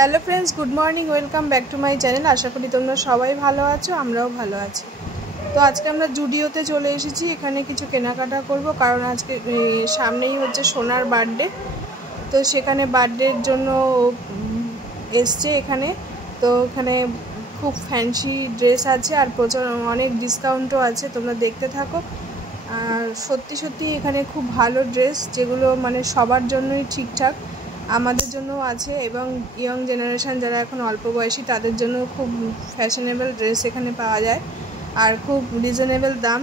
Hello friends, good morning, welcome back to my channel. আশা করি তোমরা সবাই ভালো আছো, আমরাও ভালো আছি। তো আজকে আমরা জুডিওতে চলে এসেছি, এখানে কিছু কেনাকাটা করব, কারণ আজকে সামনেই হচ্ছে সোনার বার্থডে। তো সেখানে বার্থডের জন্য এসছে এখানে। তো এখানে খুব ফ্যান্সি ড্রেস আছে আর প্রচুর অনেক ডিসকাউন্টও আছে, তোমরা দেখতে থাকো। আর সত্যি সত্যি এখানে খুব ভালো ড্রেস, যেগুলো মানে সবার জন্যই ঠিকঠাক, আমাদের জন্যও আছে, এবং ইয়ং জেনারেশান যারা এখন অল্প বয়সী তাদের জন্য খুব ফ্যাশনেবল ড্রেস এখানে পাওয়া যায় আর খুব রিজনেবল দাম।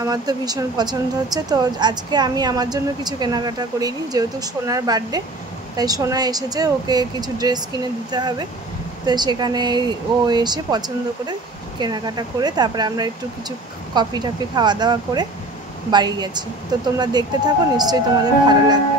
আমার তো ভীষণ পছন্দ হচ্ছে। তো আজকে আমি আমার জন্য কিছু কেনাকাটা করিনি, যেহেতু সোনার বার্থডে, তাই সোনা এসেছে, ওকে কিছু ড্রেস কিনে দিতে হবে। তো সেখানে ও এসে পছন্দ করে কেনাকাটা করে তারপরে আমরা একটু কিছু কফি টফি খাওয়া দাওয়া করে বাড়ি গেছি। তো তোমরা দেখতে থাকো, নিশ্চয়ই তোমাদের ভালো লাগবে।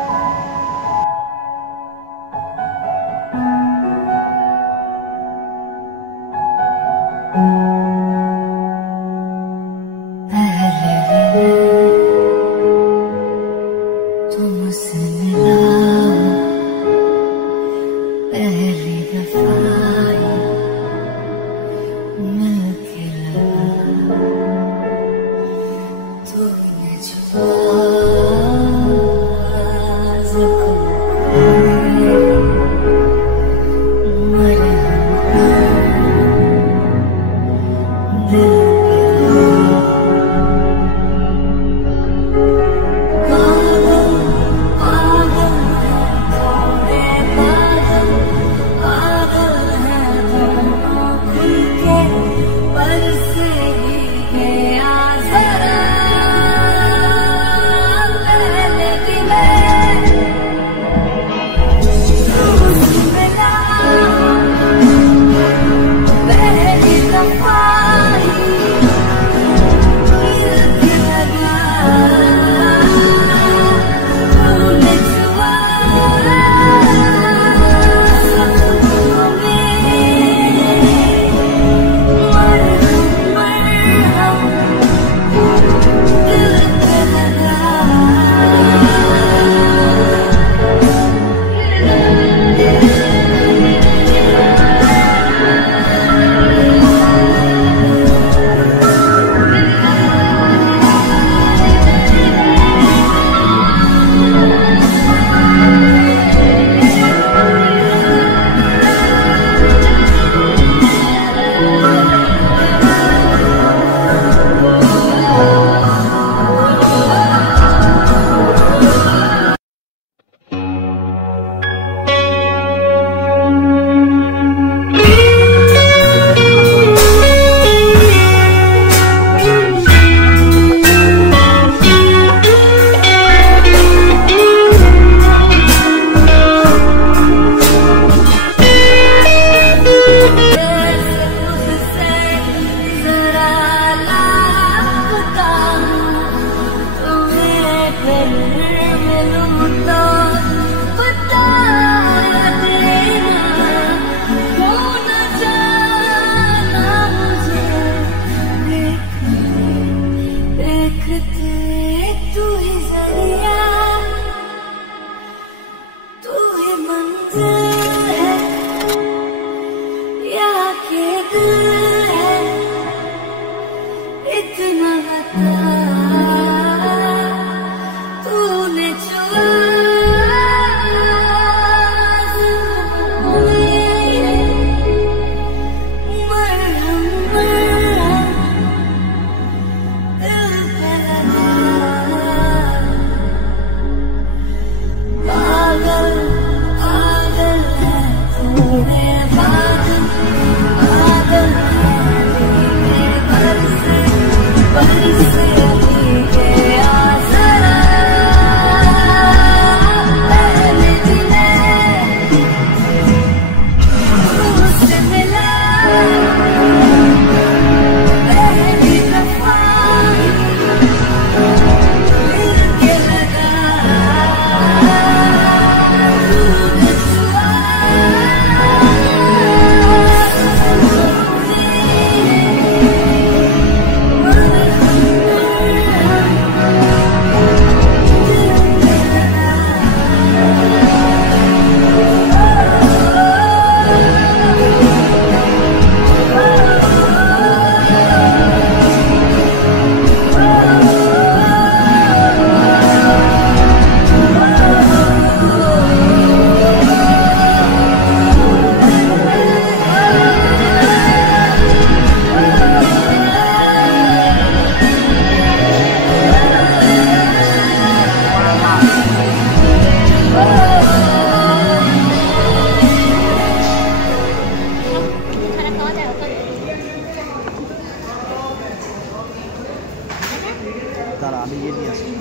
ইয়ে নিয়ে আসছি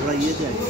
ওরা ইয়েতে আছে